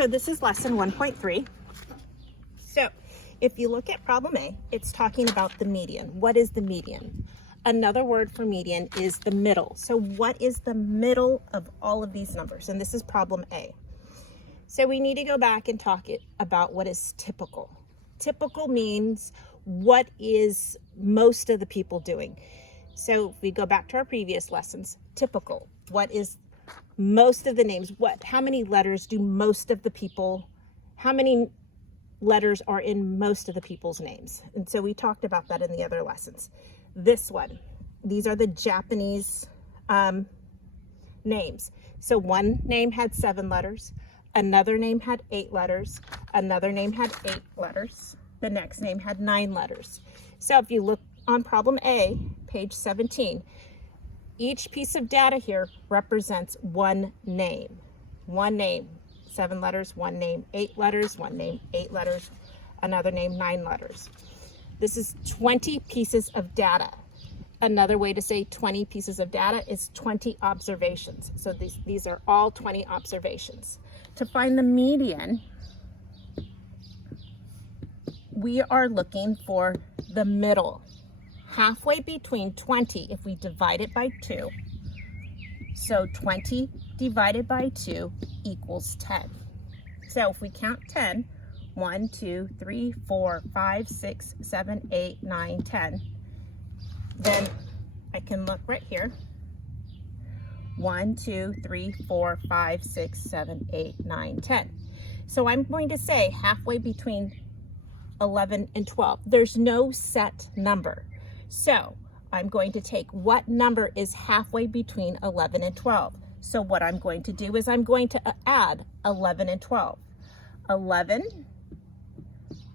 So this is lesson 1.3. So if you look at problem A, it's talking about the median. What is the median? Another word for median is the middle. So what is the middle of all of these numbers? And this is problem A. So we need to go back and talk about what is typical. Typical means what is most of the people doing. So if we go back to our previous lessons, typical, what is most of the names? How many letters do most of the people, how many letters are in most of the people's names? And so we talked about that in the other lessons. This one, these are the Japanese names. So one name had 7 letters, another name had 8 letters, another name had 8 letters, the next name had 9 letters. So if you look on problem A, page 17, each piece of data here represents one name. One name, 7 letters, one name, 8 letters, one name, 8 letters, another name, 9 letters. This is 20 pieces of data. Another way to say 20 pieces of data is 20 observations. So these are all 20 observations. To find the median, we are looking for the middle. Halfway between 20, if we divide it by 2. So 20 divided by 2 equals 10. So if we count 10, 1, 2, 3, 4, 5, 6, 7, 8, 9, 10, then I can look right here. 1, 2, 3, 4, 5, 6, 7, 8, 9, 10. So I'm going to say halfway between 11 and 12. There's no set number. So I'm going to take what number is halfway between 11 and 12. So what I'm going to do is I'm going to add 11 and 12. 11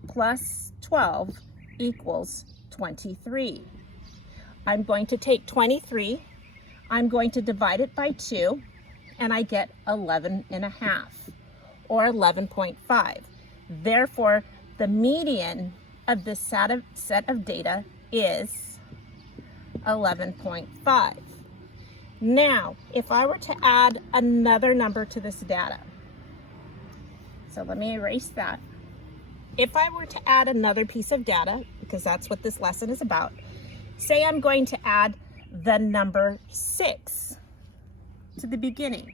plus 12 equals 23. I'm going to take 23, I'm going to divide it by 2, and I get 11 and a half, or 11.5. Therefore, the median of this set of data is 11.5. Now, if I were to add another number to this data, so let me erase that. If I were to add another piece of data, because that's what this lesson is about, say I'm going to add the number 6 to the beginning.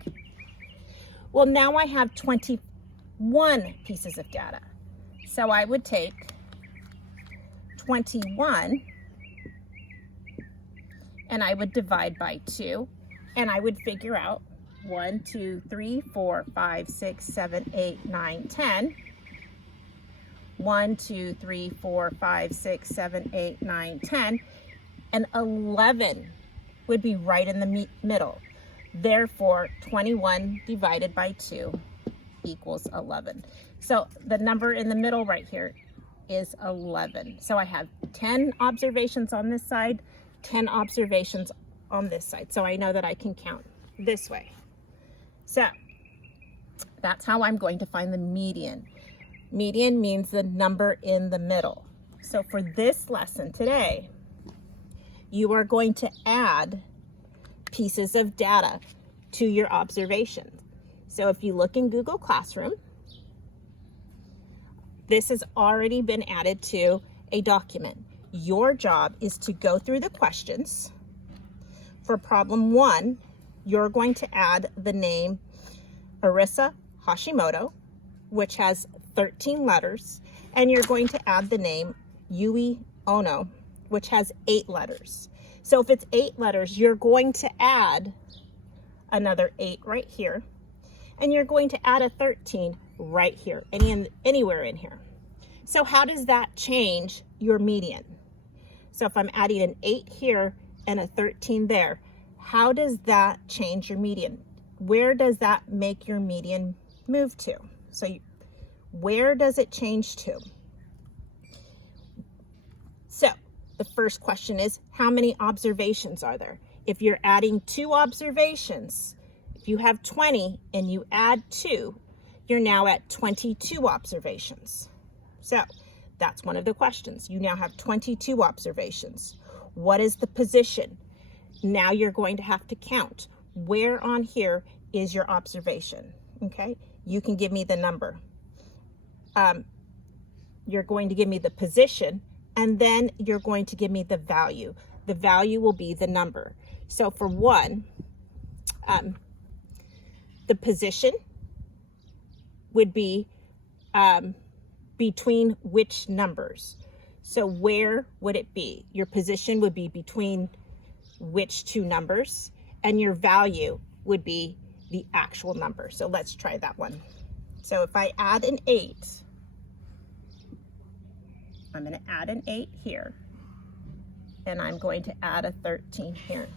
Well, now I have 21 pieces of data. So I would take 21 and I would divide by 2, and I would figure out 1, 2, 3, 4, 5, 6, 7, 8, 9, 10. 1, 2, 3, 4, 5, 6, 7, 8, 9, 10. And 11 would be right in the middle. Therefore, 21 divided by 2 equals 11. So the number in the middle right here is 11. So I have 10 observations on this side, 10 observations on this side. So I know that I can count this way. So that's how I'm going to find the median. Median means the number in the middle. So for this lesson today, you are going to add pieces of data to your observations. So if you look in Google Classroom, this has already been added to a document. Your job is to go through the questions. For problem 1, you're going to add the name Arisa Hashimoto, which has 13 letters, and you're going to add the name Yui Ono, which has 8 letters. So if it's 8 letters, you're going to add another 8 right here, and you're going to add a 13 right here, anywhere in here. So how does that change your median? So if I'm adding an 8 here and a 13 there, how does that change your median? Where does that make your median move to? So where does it change to? So the first question is, how many observations are there? If you're adding 2 observations, if you have 20 and you add 2, you're now at 22 observations. So that's one of the questions. You now have 22 observations. What is the position? Now you're going to have to count. Where on here is your observation? Okay. you can give me the number. You're going to give me the position, and then you're going to give me the value. The value will be the number. So for 1, the position would be between which numbers. So where would it be? Your position would be between which 2 numbers, and your value would be the actual number. So let's try that one. So if I add an 8, I'm going to add an 8 here, and I'm going to add a 13 here.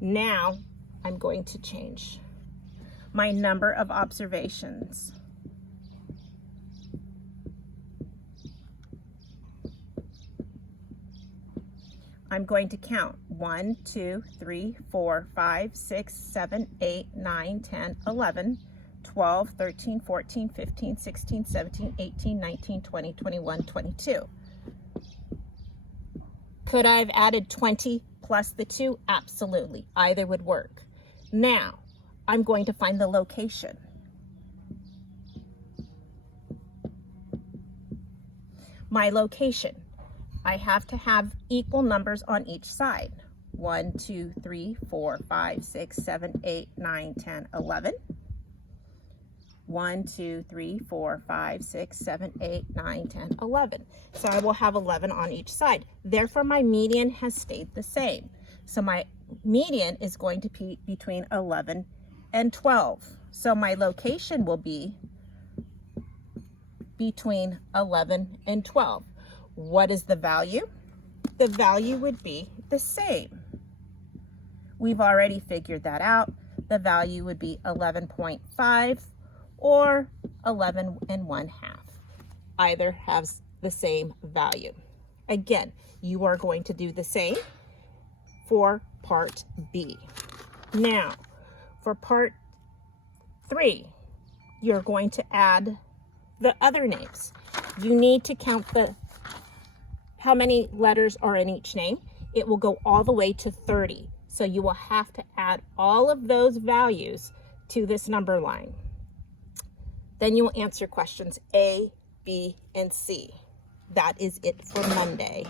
Now I'm going to change my number of observations. I'm going to count 1, 2, 3, 4, 5, 6, 7, 8, 9, 10, 11, 12, 13, 14, 15, 16, 17, 18, 19, 20, 21, 22. Could I have added 20 plus the 2? Absolutely. Either would work. Now, I'm going to find the location. My location. I have to have equal numbers on each side. 1, 2, 3, 4, 5, 6, 7, 8, 9, 10, 11. 1, 2, 3, 4, 5, 6, 7, 8, 9, 10, 11. So I will have 11 on each side. Therefore, my median has stayed the same. So my median is going to be between 11 and 12. So my location will be between 11 and 12. What is the value? The value would be the same. We've already figured that out. The value would be 11.5 or 11 1/2. Either has the same value. Again, you are going to do the same for part B. Now, for part 3, you're going to add the other names. You need to count how many letters are in each name. It will go all the way to 30. So you will have to add all of those values to this number line. Then you will answer questions A, B, and C. That is it for Monday.